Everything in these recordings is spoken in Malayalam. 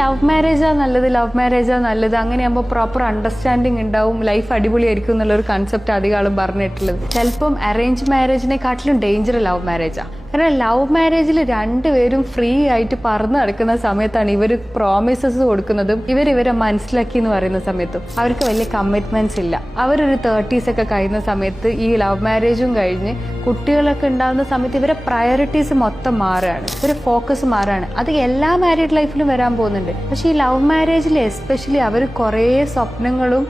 ലവ് മാരേജാ നല്ലത് ലവ് മാരേജാ നല്ലത്. അങ്ങനെയാകുമ്പോൾ പ്രോപ്പർ അണ്ടർസ്റ്റാൻഡിങ് ഉണ്ടാവും. ലൈഫ് അടിപൊളിയായിരിക്കും എന്നുള്ളൊരു കൺസെപ്റ്റ് അധികം ആളും പറഞ്ഞിട്ടുള്ളത്. ചിലപ്പം അറേഞ്ച് മാരേജിനെക്കാട്ടിലും ഡേഞ്ചർ ലവ് മാരേജാ കാരണം ലവ് മാരേജിൽ രണ്ടുപേരും ഫ്രീ ആയിട്ട് പറന്ന് നടക്കുന്ന സമയത്താണ് ഇവർ പ്രോമിസസ് കൊടുക്കുന്നതും ഇവർ ഇവരെ മനസ്സിലാക്കി എന്ന് പറയുന്ന സമയത്തും. അവർക്ക് വലിയ കമ്മിറ്റ്മെന്റ്സ് ഇല്ല. അവരൊരു തേർട്ടീസ് ഒക്കെ കഴിയുന്ന സമയത്ത് ഈ ലവ് മാരേജും കഴിഞ്ഞ് കുട്ടികളൊക്കെ ഉണ്ടാകുന്ന സമയത്ത് ഇവരെ പ്രയോറിറ്റീസ് മൊത്തം മാറുകയാണ്. ഇവരെ ഫോക്കസ് മാറുകയാണ്. അത് എല്ലാ മാരീഡ് ലൈഫിലും വരാൻ പോകുന്നുണ്ട്. പക്ഷെ ഈ ലവ് മാരേജിൽ എസ്പെഷ്യലി അവർ കുറേ സ്വപ്നങ്ങളും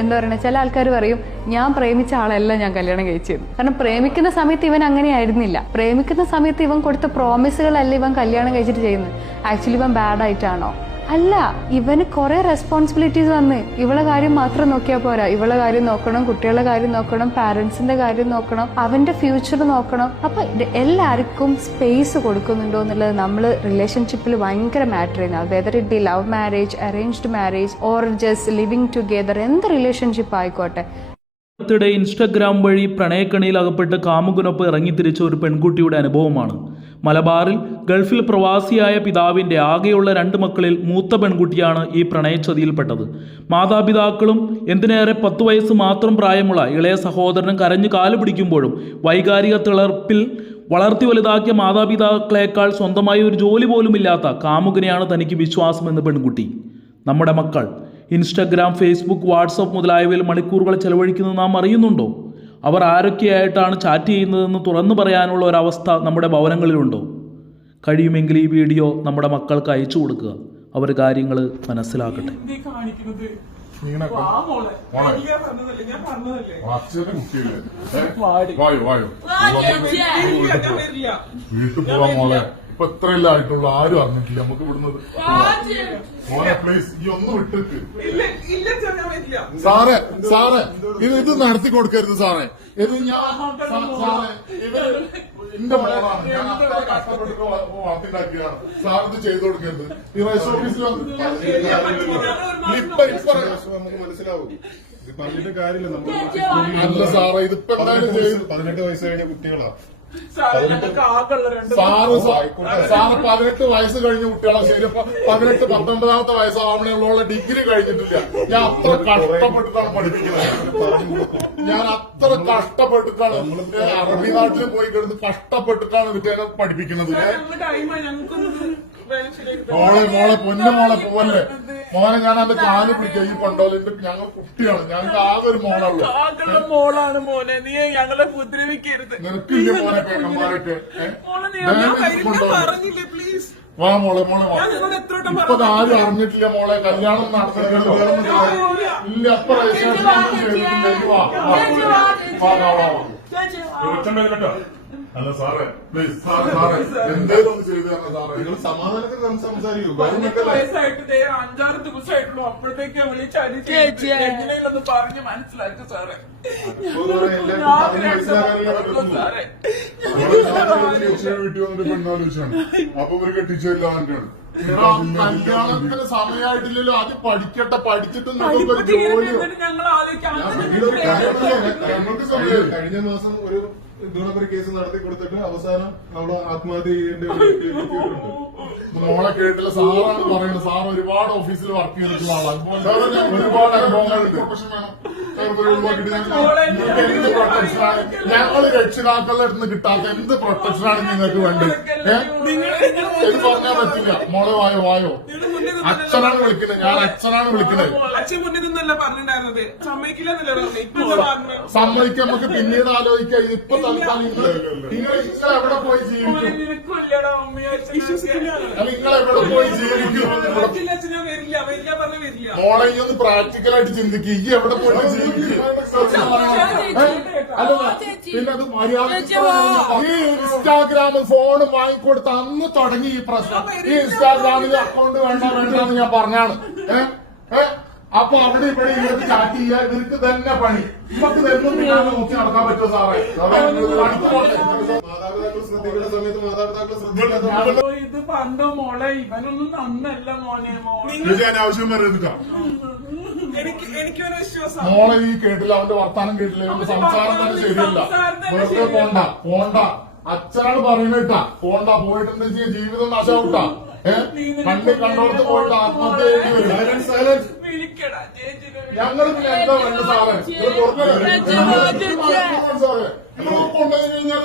എന്താ പറയുക ചില ആൾക്കാർ പറയും ഞാൻ പ്രേമിച്ച ആളല്ല ഞാൻ കല്യാണം കഴിച്ചത് കാരണം പ്രേമിക്കുന്ന സമയത്ത് ഇവൻ അങ്ങനെയായിരുന്നില്ല പ്രേമിക്കുന്ന സമയത്ത് ഇവൻ കൊടുത്ത പ്രോമിസുകളല്ല ഇവൻ കല്യാണം കഴിച്ചിട്ട് ചെയ്യുന്നത് ആക്ച്വലി ഇവൻ ബാഡ് ആയിട്ടാണോ? അല്ല ഇവന് കുറെ റെസ്പോൺസിബിലിറ്റീസ് വന്ന്. ഇവളെ കാര്യം മാത്രം നോക്കിയാൽ പോരാ. ഇവളെ കാര്യം നോക്കണം കുട്ടികളുടെ കാര്യം നോക്കണം പാരന്റ്സിന്റെ കാര്യം നോക്കണം അവന്റെ ഫ്യൂച്ചർ നോക്കണം. അപ്പൊ എല്ലാവർക്കും സ്പേസ് കൊടുക്കുന്നുണ്ടോ എന്നുള്ളത് നമ്മൾ റിലേഷൻഷിപ്പിൽ ഭയങ്കര മാറ്റർ ചെയ്യുന്നത് whether it be love marriage arranged marriage or just living together എന്ത് റിലേഷൻഷിപ്പ് ആയിക്കോട്ടെ. അടുത്തിടെ ഇൻസ്റ്റഗ്രാം വഴി പ്രണയക്കണിയിൽ അകപ്പെട്ട് കാമുകനൊപ്പം ഇറങ്ങിത്തിരിച്ച ഒരു പെൺകുട്ടിയുടെ അനുഭവമാണ്. മലബാറിൽ ഗൾഫിൽ പ്രവാസിയായ പിതാവിന്റെ ആകെയുള്ള രണ്ട് മക്കളിൽ മൂത്ത പെൺകുട്ടിയാണ് ഈ പ്രണയച്ചതിയിൽപ്പെട്ടത്. മാതാപിതാക്കളും എന്തിനേറെ പത്ത് വയസ്സ് മാത്രം പ്രായമുള്ള ഇളയ സഹോദരനും കരഞ്ഞു കാൽ പിടിക്കുമ്പോഴും വൈകാരിക തിളർപ്പിൽ വളർത്തി വലുതാക്കിയ മാതാപിതാക്കളെക്കാൾ സ്വന്തമായി ഒരു ജോലി പോലുമില്ലാത്ത കാമുകനെയാണ് തനിക്ക് വിശ്വാസമെന്ന് പെൺകുട്ടി. നമ്മുടെ മക്കൾ ഇൻസ്റ്റഗ്രാം ഫേസ്ബുക്ക് വാട്സപ്പ് മുതലായവയിൽ മണിക്കൂറുകൾ ചെലവഴിക്കുന്നത് നാം അറിയുന്നുണ്ടോ? അവർ ആരൊക്കെയായിട്ടാണ് ചാറ്റ് ചെയ്യുന്നതെന്ന് തുറന്നു പറയാനുള്ള ഒരവസ്ഥ നമ്മുടെ ഭവനങ്ങളിലുണ്ടോ? കഴിയുമെങ്കിൽ ഈ വീഡിയോ നമ്മുടെ മക്കൾക്ക് അയച്ചു കൊടുക്കുക. അവർ കാര്യങ്ങൾ മനസ്സിലാക്കട്ടെ. വീട്ടിൽ പോവാ മോളെ. ഇപ്പൊ എത്രയല്ലേ ആയിട്ടുള്ളൂ. ആരും അറിഞ്ഞിട്ടില്ല നമുക്ക് ഇവിടുന്ന് പ്ലീസ് ഈ ഒന്ന് വിട്ടിട്ട്. സാറേ സാറേ ഇത് ഇത് നടത്തി കൊടുക്കരുത് സാറേ. ഇത് ഞാൻ സാറേ ഇത് എന്റെ മോളാണ്. ഞാൻ അത്ര സാർ ഇത് ചെയ്തു കൊടുക്കരുത്. ഈ റൈസ് ഓഫീസിൽ ഇപ്പൊ ഇപ്പൊ നമുക്ക് മനസ്സിലാവും. ഇത് പറഞ്ഞിട്ട് കാര്യമില്ല. നമ്മൾ അല്ല സാറേ ഇതിപ്പോ എന്തായാലും പതിനെട്ട് വയസ്സ് കഴിഞ്ഞ കുട്ടികളാ. സാറേ ഞങ്ങൾക്ക് രണ്ട് സാറ് സാ- സാറ് പതിനെട്ട് വയസ്സ് കഴിഞ്ഞ കുട്ടികളെ. ശരി ഇപ്പൊ പതിനെട്ട് പത്തൊമ്പതാമത്തെ വയസ്സാവണേയുള്ള ഡിഗ്രി കഴിഞ്ഞിട്ടില്ല. ഞാൻ അത്ര കഷ്ടപ്പെട്ടിട്ടാണ് പഠിപ്പിക്കുന്നത്. ഞാൻ അത്ര കഷ്ടപ്പെട്ടിട്ടാണ് ഞാൻ അറബി നാട്ടിൽ പോയി കിടന്ന് കഷ്ടപ്പെട്ടിട്ടാണ് വിദ്യാലയം പഠിപ്പിക്കുന്നത്. മോളെ മോളെ പൊന്നു മോളെ പോവല്ലേ? മോനെ ഞാൻ എന്റെ കാൽ പിടിക്കുക ഈ പണ്ടോലിന്റെ ഞങ്ങൾ കുട്ടിയാണ്. ഞങ്ങൾക്ക് ആകെ ഒരു മോളാണ് ആകെയുള്ള മോളാണ് മോനെ. നീ ഞങ്ങളെ ഉപദ്രവിക്കരുത്. നിനക്കില്ല മോനെ പെണ്ണന്മാരൊക്കെ. പറഞ്ഞില്ലേ പ്ലീസ് വാ മോളെ മോളെ വാ. ഇപ്പൊ ആരും അറിഞ്ഞിട്ടില്ല മോളെ. കല്യാണം നടത്തുന്നുണ്ട് ഇല്ല അപ്പൊ രജിസ്ട്രേഷൻ വാ. കേട്ടോ. അല്ല സാറേ പ്ലീസ് സാറേ സാറേ എന്തേലും ചെയ്തു തരണം സാറേ. നിങ്ങൾ സമാധാനത്തിൽ നമുക്ക് സംസാരിക്കൂ. വയസ്സായിട്ട് ദേ അഞ്ചാറ് ദിവസമായിട്ടുള്ളൂ. അപ്പോഴത്തേക്ക് വിളിച്ച് എങ്ങനെയുള്ളത് എങ്ങനെയൊന്ന് പറഞ്ഞ് മനസ്സിലാക്കി സാറേ. സാറേ പെണ്ണാലോചിച്ചാണ് അപ്പൊ ഇവർ കെട്ടിച്ചില്ല പറഞ്ഞാണ് കല്യാണത്തിന് സമയമായിട്ടില്ലല്ലോ. അത് പഠിക്കട്ടെ പഠിച്ചിട്ട് കഴിഞ്ഞ മാസം ഒരു ദുരന്തര കേസ് നടത്തി കൊടുത്തിട്ട് അവസാനം അവൾ ആത്മഹത്യ ചെയ്യേണ്ട ഒരു എത്തിയിട്ടുണ്ട്. മോളെ കേട്ടില്ല സാറാണ് പറയുന്നത്. സാർ ഒരുപാട് ഓഫീസിൽ വർക്ക് ചെയ്തിട്ടുള്ള ആളാണ്. ഒരുപാട് അനുഭവങ്ങൾ പ്രൊഫഷൻ വേണം. ഞങ്ങൾ- നിങ്ങൾക്ക് എന്ത് പ്രൊട്ടക്ഷനാണ് ഞങ്ങൾ രക്ഷിതാക്കളുടെ അടുത്ത് കിട്ടാത്ത എന്ത് പ്രൊട്ടക്ഷനാണ് നിങ്ങൾക്ക് വേണ്ടത്? ഏഹ് എനിക്ക് പറഞ്ഞാൽ പറ്റില്ല. മോളെ വായോ വായോ. അച്ഛനാണ് വിളിക്കുന്നത്. ഞാൻ അച്ഛനാണ് വിളിക്കുന്നത്. സമ്മതിക്കാൻ നമുക്ക് പിന്നീട് ആലോചിക്കാം. ഇപ്പൊ തൽക്കാലം നിങ്ങൾ എവിടെ പോയി ജീവിക്കും? നിങ്ങൾ എവിടെ പോയി ജീവിക്കും? മോളെ ഈ ഒന്ന് പ്രാക്ടിക്കലായിട്ട് ചിന്തിക്കുക ഈ എവിടെ പോയിട്ട് ജീവിക്കും അല്ല പിന്നെ അത് മര്യാദ ഈ ഇൻസ്റ്റാഗ്രാമിൽ ഫോൺ വാങ്ങിക്കൊടുത്ത അന്ന് തുടങ്ങി ഈ പ്രശ്നം ഈ ഇൻസ്റ്റാഗ്രാമിൽ അക്കൗണ്ട് വേണ്ട വേണ്ടെന്ന് ഞാൻ പറഞ്ഞാണ് ഏഹ് ഏഹ് അപ്പൊ അവിടെ ഇവിടെ ഇവർക്ക് ചാറ്റ് ചെയ്യുക. ഇവർക്ക് തന്നെ പണി. ഇവർക്ക് ഞാൻ നോക്കി നടക്കാൻ പറ്റുമോ സാറേ. മാതാപിതാക്കൾ ശ്രദ്ധിക്കുന്ന സമയത്ത് മാതാപിതാക്കൾ ഇത് പണ്ട് മോളെ ഇവനൊന്നും നന്നല്ല മോനെ മോനെ ഇത് ഞാൻ ആവശ്യം പറയുന്നില്ല എനിക്ക് എനിക്കൊരു വിശ്വാസം. മോളെ ഈ കേട്ടില്ല അവന്റെ വർത്താനം കേട്ടില്ല അവന്റെ സംസാരം തന്നെ ശരിയല്ല. വെറുതെ പോണ്ട പോണ്ട. അച്ഛനാണ് പറയുന്നേട്ടാ പോണ്ട പോയിട്ട് ജീവിതം നാശം ജീവിതം നാശാവൂട്ടാ ഏഹ് കണ്ണിൽ കണ്ടോടത്ത് പോയിട്ട് ആത്മഹത്യ ചെയ്യേണ്ടി വരും. ഞങ്ങൾ പിന്നെ എന്താ വേണ്ട സാറേ. ഇത് സാറേ. കൊണ്ടുപോയി കഴിഞ്ഞാൽ